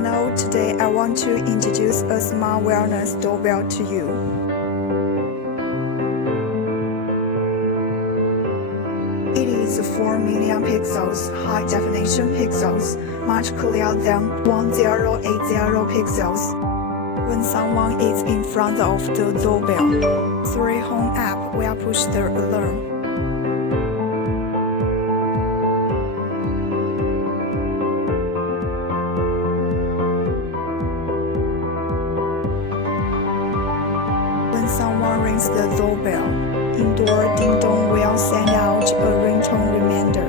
Hello, today I want to introduce a smart wellness doorbell to you. It is 4 million pixels, high-definition pixels, much clearer than 1080 pixels. When someone is in front of the doorbell, srihome app will push the alarm. When someone rings the doorbell, indoor ding-dong will send out a ringtone reminder.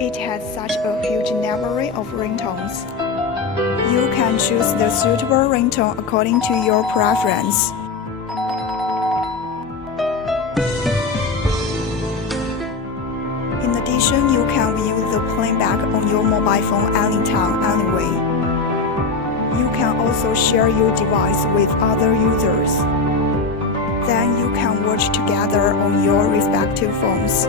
It has such a huge library of ringtones. You can choose the suitable ringtone according to your preference. In addition, you can view the playback on your mobile phone anytime, anyway. You can also share your device with other users. Then you can watch together on your respective phones.